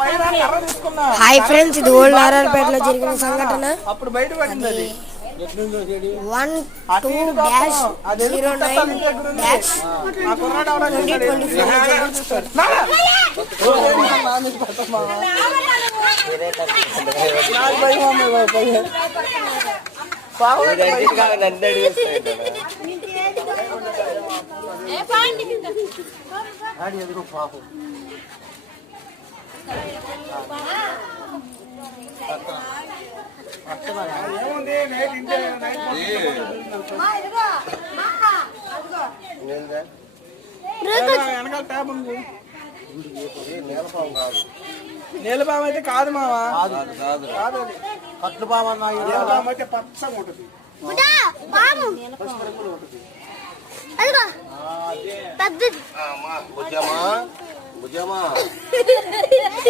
Hi friends, ఇది old నారాయణపేటలో జరిగిన సంఘటన. అప్పుడు బయట పడింది అది 12-09-2020. నీలపాము అయితే కాదు మావా, కాదు కట్లు పాము అన్నా. నీలపాము అయితే పచ్చగా ఉంటుంది.